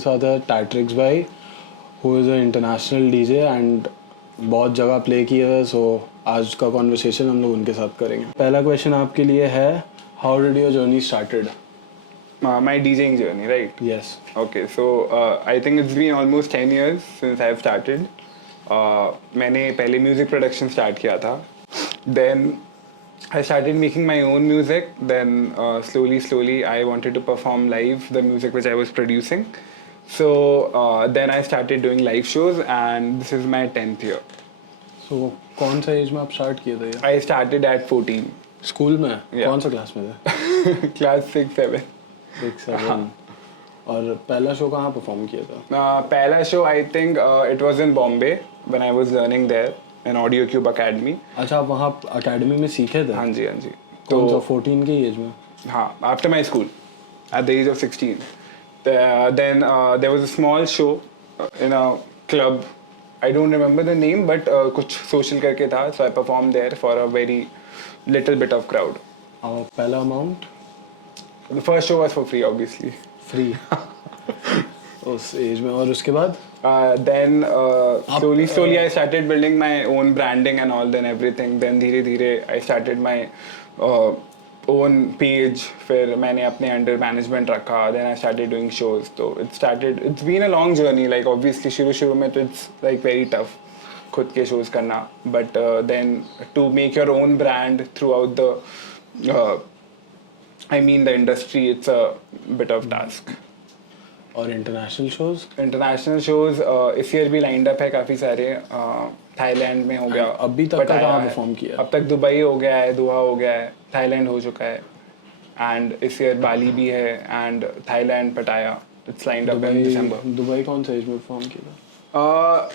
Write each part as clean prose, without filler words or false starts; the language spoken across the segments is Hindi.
साथ है टैट्रिक्स भाई, who is a international DJ and बहुत जगह प्ले किया है, सो आज का कॉन्वर्सेशन हम लोग उनके साथ करेंगे। पहला क्वेश्चन आपके लिए है, how did your journey started? My DJing journey, right? Yes. Okay, so I think it's been almost 10 years since I've started. मैंने पहले music production start किया था. Then I started making my own music. Then slowly I wanted to perform live the music which I was producing. So then I started doing live shows and this is my 10th year. सो कौन सा एज में आप स्टार्ट किए थे ये? I started at 14. स्कूल में? Yeah. कौन सा क्लास में थे? Class 6-7. 6-7। और पहला शो कहाँ परफॉर्म किया था? पहला show I think it was in Bombay when I was learning there in Audio Cube Academy. अच्छा, आप वहाँ अकेडमी में सीखे थे? हाँ जी. कौन सा 14 की एज में? हाँ, after my school at the age of 16. Then there was a small show in a club. I don't remember the name but कुछ सोशल करके था, so I perform there for a very little bit of crowd. और पहला amount? The first show was for free obviously. Free उस एज में। और उसके बाद? Then slowly I started building my own branding and all, then everything. Then धीरे I started my own page. फिर मैंने अपने under management रखा. Then I started doing shows. So it's been a long journey. Like obviously शुरू में तो it's like very tough खुद के shows करना. But then to make your own brand throughout the industry, it's a bit of task. और इंटरनेशनल शोज? इंटरनेशनल शोज इस ईयर भी लाइंड अप है काफ़ी सारे. थाईलैंड में हो गया. अभी तक का कहाँ परफॉर्म किया? अब तक दुबई हो गया है, दोहा हो गया है, थाईलैंड हो चुका है एंड इस ईयर बाली भी है एंड थाईलैंड पटाया. It's lined up in December. Dubai कौन सा एज में परफॉर्म किया था?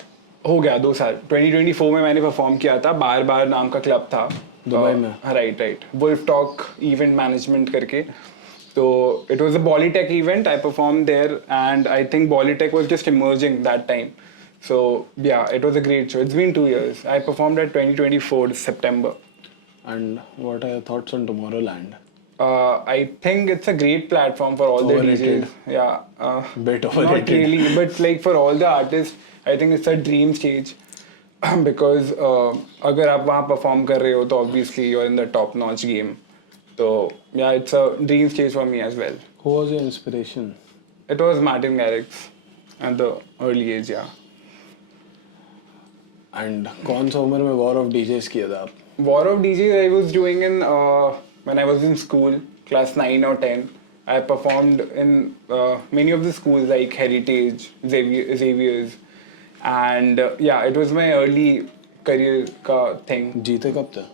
हो गया 2 साल. 2024 में मैंने परफॉर्म किया था. बार नाम का क्लब था दुबई में. Right. Wolf Talk event management करके. So it was a Polytech event. I performed there, and I think Polytech was just emerging that time. So yeah, it was a great show. It's been 2 years. I performed at 2024 September. And what are your thoughts on Tomorrowland? I think it's a great platform for all Overrated. the DJs. Yeah. Bit overrated. Not really, but like for all the artists, I think it's a dream stage. Because अगर आप वहाँ perform कर रहे हो तो obviously you're in the top notch game. So yeah, it's a dream stage for me as well. Who was your inspiration? It was Martin Garrix at the early age, yeah. And कौन सा उम्र में War of DJs किया था आप? War of DJs I was doing in when I was in school, class 9 or 10. I performed in many of the schools like Heritage, Xavier's, and yeah, it was my early career का thing. जीते कब थे?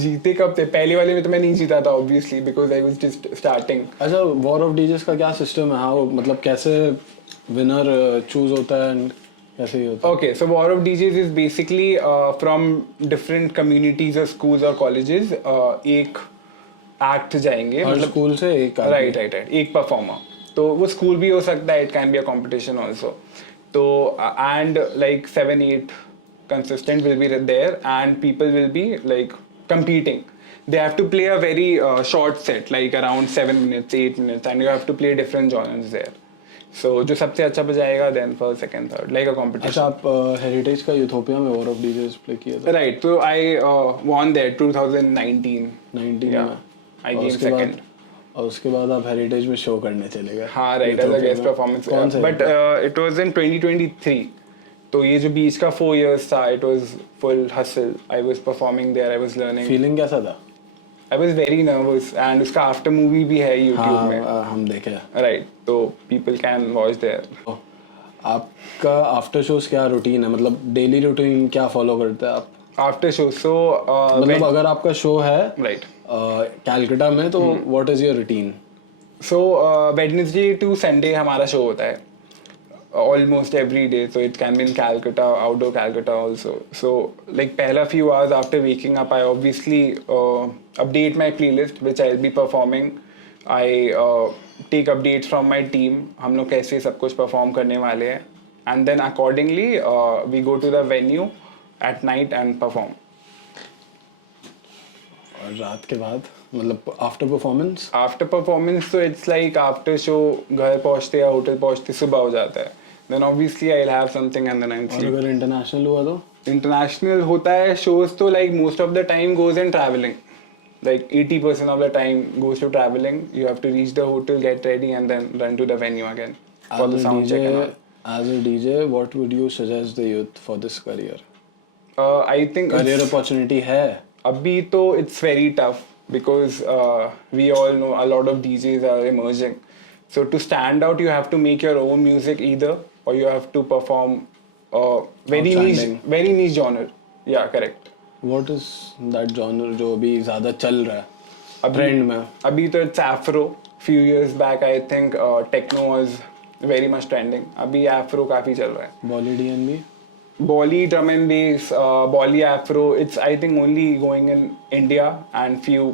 जीते कब थे? पहले वाले में तो मैं नहीं जीता था obviously because I was just starting. अच्छा, War of DJs का क्या सिस्टम है? हाँ, मतलब कैसे विनर चूज होता है एंड कैसे ये होता है? Okay, so War of DJs is basically from different communities or schools or colleges. एक एक्ट जाएंगे, हर मतलब स्कूल से एक राइट एक परफॉर्मर. तो वो स्कूल भी हो सकता है, it can be a competition also. तो and like 7-8 consistent will be there and people will be like competing. They have to play a very short set, like around 7 minutes, 8 minutes, and you have to play different genres there. So जो सबसे अच्छा बजाएगा then first, second, third, like a competition. अच्छा, आप हेरिटेज का यूथोपिया में War of DJs प्ले किया था? Right, so I won there 2019. 19 Yeah, में. I और came उसके second. बाद और उसके बाद आप हेरिटेज में शो करने चले गए? हाँ, right, as a guest performance. कौन सा? But it was in 2023. तो ये जो बीच का 4 years था, it was full hustle. I was performing there, I was learning. Feeling कैसा था? I was very nervous and उसका आफ्टर मूवी भी है YouTube में. हाँ, हम देखे. Right, तो people can watch there. आपका आफ्टर शोज क्या रूटीन है? मतलब डेली रूटीन क्या फॉलो करते हैं आप? After show, so मतलब अगर आपका शो है right. कैलकाटा में तो what is your routine? So Wednesday to Sunday हमारा शो होता है. Almost every day, so it can be in Calcutta, outdoor Calcutta also. So like पहला few hours after waking up, I obviously update my playlist which I'll be performing. I take updates from my team. हम लोग कैसे सब कुछ perform करने वाले हैं, and then accordingly we go to the venue at night and perform. और रात के बाद? मतलब आफ्टर परफॉर्मेंस? आफ्टर परफॉर्मेंस तो इट्स लाइक आफ्टर शो घर पहुंचते या होटल पहुंचते सुबह हो जाता है, then obviously I will have something and then I और स्लीप. अगर इंटरनेशनल हुआ तो? इंटरनेशनल होता है शोज तो like most of the time goes in travelling, like 80% of the time goes to traveling. You have to reach the hotel, get ready, and then run to the venue again for the sound check and all. As a DJ, what would you suggest the youth for this career? I think Career opportunity है? abhi to it's very tough because we all know a lot of DJs are emerging. So to stand out, you have to make your own music either, or you have to perform Outstanding. very niche genre. Yeah, correct. What is that genre जो अभी ज़्यादा चल रहा है अभी- ट्रेंड में? अभी तो it's Afro. Few years back, I think techno was very much trending. अभी Afro काफी चल रहा है. Bolly DNB? Bolly drum and bass, Bolly Afro. It's I think only going in India and few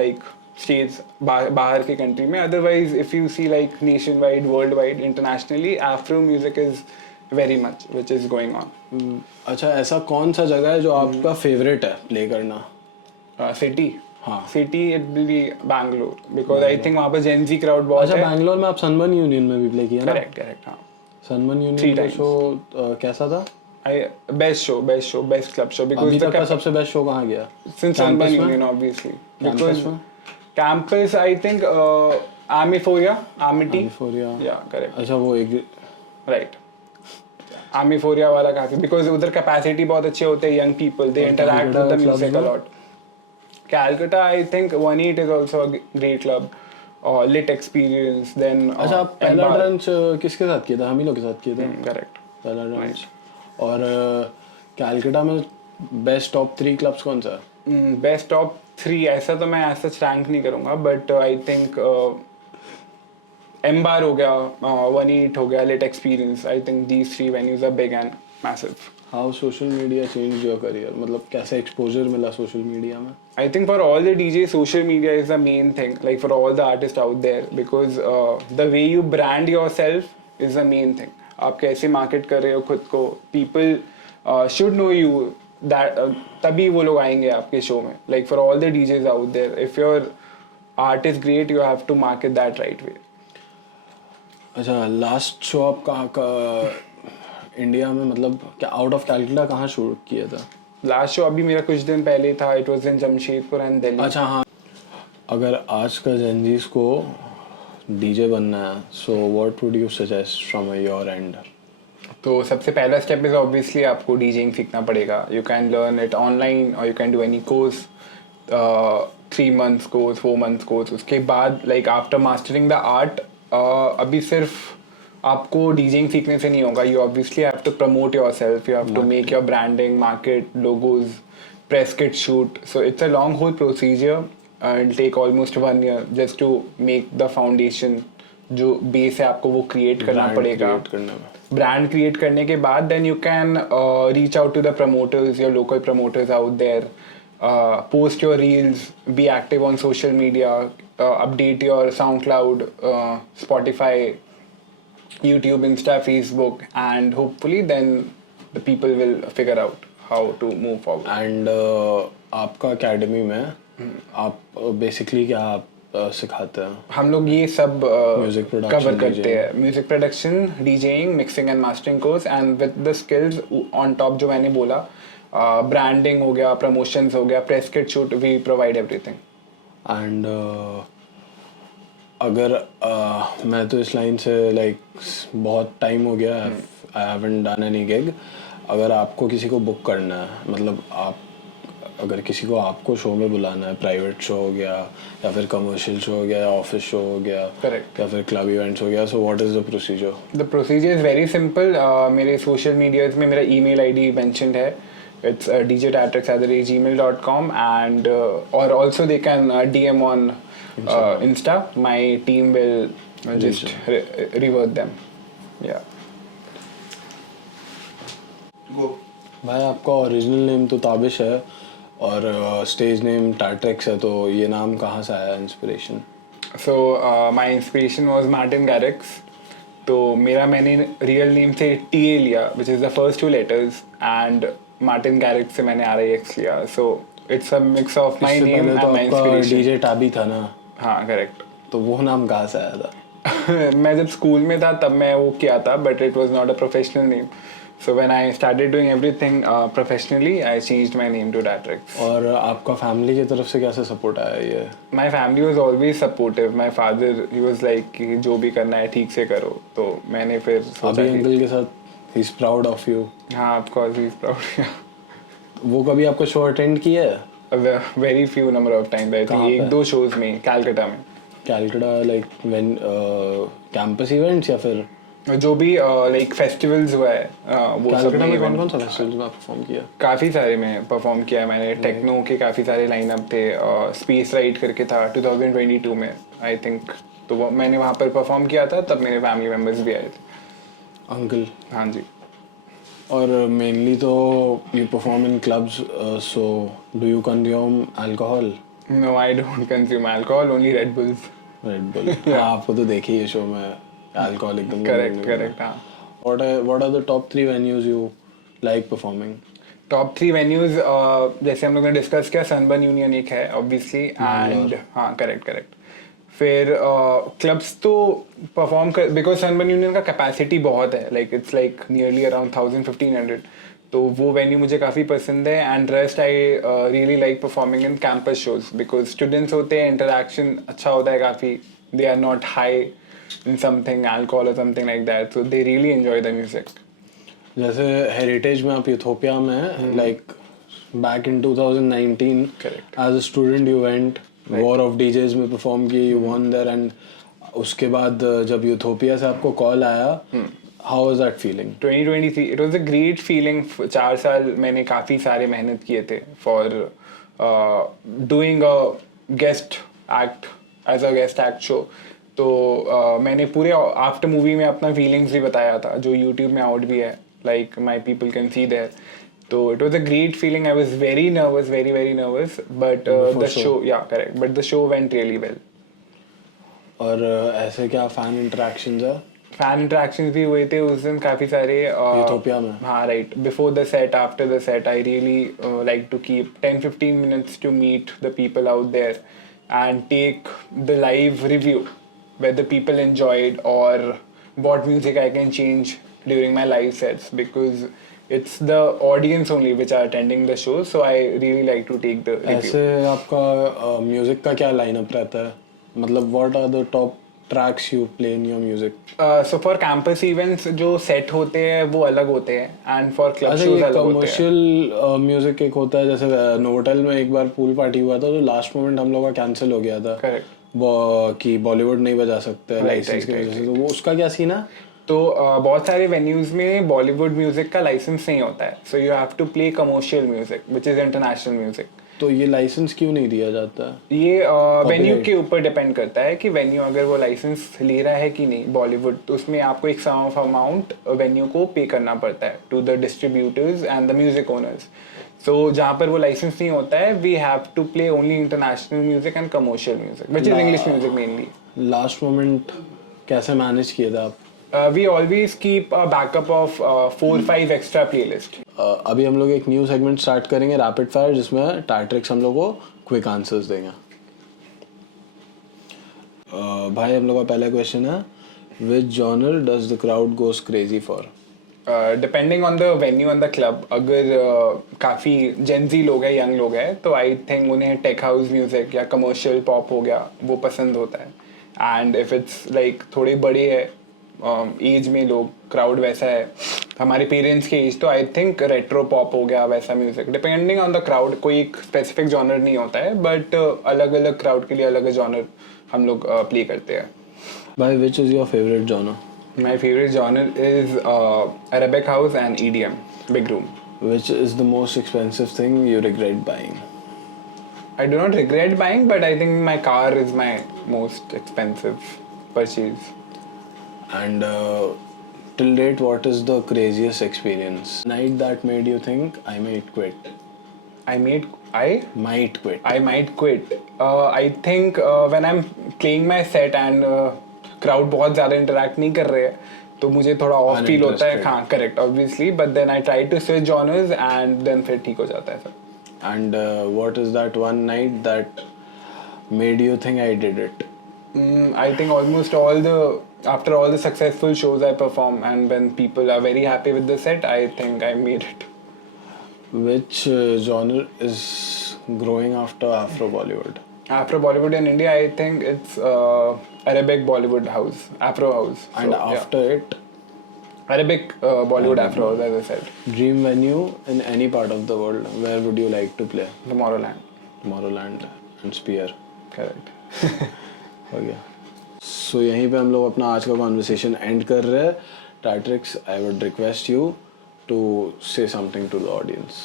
like states बाहर के country में. Otherwise, if you see like nationwide, worldwide, internationally, Afro music is very much which is going on. अच्छा, ऐसा कौन सा जगह है जो आपका फेवरेट है प्ले करना? City. हाँ. City it will be Bangalore because I think वहाँ पर Gen Z crowd बहुत अच्छा, है. बैंगलोर में आप सनबर्न यूनियन में भी प्ले किया ना? Correct, correct. हाँ. सनबर्न 3 यूनियन का times. शो कैसा था? Best club show because अभी the तक का सबसे बेस्ट शो कहाँ गया? since Campus Sunburn में? Union obviously Campus because में? campus I think Armyforia, Amity. Armyforia. Yeah, correct. अच्छा, वो एक Right. Armyforia वाला काफी because उधर capacity बहुत अच्छे होते हैं, young people they और interact with the Calcutta music a clubs lot. Calcutta I think 18 is also a great club. Lit experience then. अच्छा, आप पहला ड्रंच किसके साथ किया था? हम ही लोग के साथ किया था Correct. पहला ड्रंच. और कैलकाटा में बेस्ट टॉप 3 क्लब्स कौन सा है? Best top 3 ऐसा तो मैं ऐसा रैंक नहीं करूँगा but I think M Bar हो गया, 18 हो गया, Lit Experience. I think these 3 venues are big and massive. How social media change your career? मतलब कैसे एक्सपोजर मिला सोशल मीडिया में? I think for all the DJs, social media is the main thing. Like for all the artists out there, because the way you brand yourself is the main thing. आप कैसे market कर रहे हो खुद को? People should know you. That तभी वो लोग आएंगे आपके शो में. Like for all the DJs out there, if your art is great, you have to market that right way. अच्छा, लास्ट शो आप कहाँ का इंडिया में, मतलब क्या आउट ऑफ कैलकाटा कहाँ शूट किया था? लास्ट शो अभी मेरा कुछ दिन पहले था. It was in Jamshedpur and Delhi. अच्छा हाँ, अगर आज का जेनजीज को डीजे बनना है, so what would you suggest from your end? तो सबसे पहला स्टेप इज ऑब्वियसली आपको डीजेइंग सीखना पड़ेगा. You can learn it online और you can do any course, 3 months course, 4 months course. उसके बाद like after mastering the art, अभी सिर्फ आपको डीजेइंग सीखने से नहीं होगा. You obviously have to promote yourself, you have to make your branding, market, logos, press kit shoot. So it's a long whole procedure. It take almost 1 year just to make the foundation. जो बेस है आपको वो क्रिएट करना पड़ेगा. ब्रांड क्रिएट करने के बाद then you can reach out to the promoters, your local promoters out there. Post your reels, be active on social media, update your SoundCloud, Spotify, YouTube, Insta, Facebook, and hopefully then the people will figure out how to move forward. And आपका अकेडमी में आप बेसिकली क्या आप सिखाते हैं? हम लोग ये सब Music production, कवर करते DJing. हैं. Music production, DJing, mixing and mastering course and with the skills on top जो मैंने बोला, ब्रांडिंग हो गया, प्रमोशंस हो गया, press kit shoot, we provide everything. And अगर मैं तो इस लाइन से लाइक बहुत टाइम हो गया, I haven't done any gig. अगर आपको किसी को बुक करना है, मतलब आप अगर किसी को आपको शो में बुलाना है, प्राइवेट शो हो गया या फिर कमर्शियल शो हो गया या ऑफिस शो हो गया, Correct. या फिर क्लब इवेंट्स हो गया, so what is the procedure? The procedure is very simple. मेरे सोशल मीडियाज में मेरा ईमेल आईडी मेंशन्ड है. It's djtatrix@gmail.com and or also they can DM on Insta. My team will just revert them. Yeah. Go. भाई आपका ओरिजिनल नेम तो ताबिश है और स्टेज नेम टैट्रिक्स है, तो ये नाम कहाँ से आया inspiration? So my inspiration was Martin Garrix. तो मैंने रियल नेम से TA लिया, which is the first 2 letters, and Martin Garrix से मैंने RIX लिया. सो It's a mix of my इससे name पहले तो and my आपका inspiration. डीजे टाबी था ना, हाँ करेक्ट. तो वो नाम कहाँ से आया था? मैं जब स्कूल में था तब मैं वो किया था, but it was not a professional name. So when I started doing everything professionally, I changed my name to Datrix. और आपका फैमिली की तरफ से कैसे सपोर्ट आया ये? My family was always supportive. My father, he was like कि जो भी करना है ठीक से करो. तो मैंने फिर सोचा अभी कि अंकल के साथ he is proud of you. हाँ, of course he is proud. वो कभी आपका शो अटेंड किया है? A very few number of times. I think कहाँ पे? एक दो shows में कैलकाटा में. Calcutta like when campus events या फिर जो भी लाइक फेस्टिवल्स हुआ है वो सब कैलकाटा में में कौन कौन सा फेस्टिवल में परफॉर्म किया? काफ़ी सारे में परफॉर्म किया है मैंने. टेक्नो के काफ़ी सारे लाइनअप थे. स्पेस राइड करके था 2022 में आई थिंक. तो वो मैंने वहाँ पर परफॉर्म किया था, तब मेरे फैमिली मेम्बर्स भी आए थे. अंकल. हाँ जी. और मेनली तो you perform in clubs, so do you consume alcohol? No, I don't consume alcohol, only Red Bulls. Red Bull. आपको तो देखी है शो में, अल्कोहल एकदम. करेक्ट. हाँ. What are the top 3 venues you like performing? Top 3 venues जैसे हम लोग ने डिस्कस किया, सनबर्न यूनियन एक है ऑब्वियसली, एंड हाँ करेक्ट. फिर क्लब्स तो परफॉर्म कर, बिकॉज सनबर्न यूनियन का कैपेसिटी बहुत है, like it's like nearly around 1000-1500. तो वो वेन्यू मुझे काफ़ी पसंद है. And rest I really like performing in campus shows, because students होते हैं, इंटरेक्शन अच्छा होता है काफ़ी. They are not high in something alcohol or something like that, so they really enjoy the music. जैसे हेरिटेज में आप यूथोपिया में, like back in 2019 Correct. As a student you went War of DJs में परफॉर्म किए, यू वन देयर, एंड उसके बाद जब यूथोपिया से आपको कॉल आया, how was that feeling? 2023 it was a great feeling. 4 साल मैंने काफ़ी सारे मेहनत किए थे for doing a guest act as a guest act show. तो मैंने पूरे आफ्टर मूवी में अपना फीलिंग्स भी बताया था, जो यूट्यूब में आउट भी है, like my people can see there. तो it was a great feeling. I was very nervous, very nervous, but the show, yeah correct, but the show went really well. और ऐसे क्या फैन इंटरेक्शंस है? फैन इंटरेक्शंस भी हुए थे उस दिन काफ़ी सारे. यूथोपिया में? हाँ right. Before the set, after the set, I really like to keep 10-15 minutes to meet the people out there and take the live review whether people enjoyed or what music I can change during my live sets, because it's the audience only which are attending the show, so I really like to take the review. ऐसे आपका म्यूजिक का क्या लाइनअप रहता है? मतलब what are the top tracks you play in your music? So for campus events जो सेट होते हैं वो अलग होते हैं, and for club अच्छा, shows ये अलग होते हैं. कमर्शियल म्यूजिक एक होता है, जैसे नोवोटेल में एक बार पूल पार्टी हुआ था, तो लास्ट मोमेंट हम लोग का कैंसिल हो गया था. Correct. कि बॉलीवुड नहीं बजा सकते लाइसेंस की वजह से. तो वो उसका क्या सीन है? तो बहुत सारे वेन्यूज में बॉलीवुड म्यूजिक का लाइसेंस नहीं होता है, so you have to play commercial music which is international music. तो ये लाइसेंस क्यों नहीं दिया जाता? ये वेन्यू के ऊपर डिपेंड करता है कि वेन्यू अगर वो लाइसेंस ले रहा है कि नहीं बॉलीवुड, तो उसमें आपको एक सम ऑफ अमाउंट वेन्यू को पे करना पड़ता है to the distributors and the music owners. So जहाँ पर वो लाइसेंस नहीं होता है, we have to play only international music and commercial music which is English music mainly. Last moment कैसे मैनेज किए थे आप? We always keep a backup of 4-5 extra playlist. अभी हम लोग एक न्यू सेगमेंट स्टार्ट करेंगे, रैपिड फायर, जिसमें टैट्रिक्स हम लोग को क्विक आंसर्स देंगे. भाई हम लोग का पहला क्वेश्चन है, which genre does the crowd goes crazy for? Depending on the venue and the club. अगर काफ़ी जेंजी लोग हैं, यंग लोग हैं, तो आई थिंक उन्हें टेक हाउस म्यूजिक या कमर्शियल पॉप हो गया वो पसंद होता है. एंड इफ इट्स लाइक थोड़े बड़े है एज में लोग, क्राउड वैसा है हमारे पेरेंट्स के एज, तो आई थिंक रेट्रो पॉप हो गया वैसा music. Depending on the crowd, कोई एक स्पेसिफिक जॉनर नहीं होता है, बट अलग अलग क्राउड के लिए अलग जॉनर हम लोग प्ले करते हैं. भाई which is your favourite genre? My favorite genre is Arabic house and EDM, big room. Which is the most expensive thing you regret buying? I do not regret buying, but I think my car is my most expensive purchase. And till date, what is the craziest experience? Night that made you think, I might quit. I Might quit. I might quit. I think when I'm playing my set and crowd बहुत ज़्यादा इंटरेक्ट नहीं कर रहे हैं, तो मुझे थोड़ा ऑफ फील होता है. हाँ correct, obviously, but then I try to switch genres and then फिर ठीक हो जाता है सब. And what is that one night that made you think I did it? I think almost after all the successful shows I perform, and when people are very happy with the set, I think I made it. Which genre is growing after Afro Bollywood? After Bollywood in India, I think it's Arabic Bollywood house, Afro house. And So, yeah. after it, Arabic Bollywood Afro house, as I said. dream venue in any part of the world, where would you like to play? Tomorrowland. Tomorrowland and Spear. Correct. हो गया. So यहीं पे हम लोग अपना आज का conversation end कर रहे हैं. Tatrix, I would request you to say something to the audience.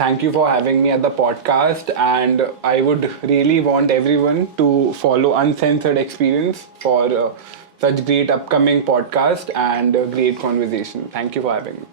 Thank you for having me at the podcast, and I would really want everyone to follow Uncensored Experience for such great upcoming podcast and great conversation. Thank you for having me.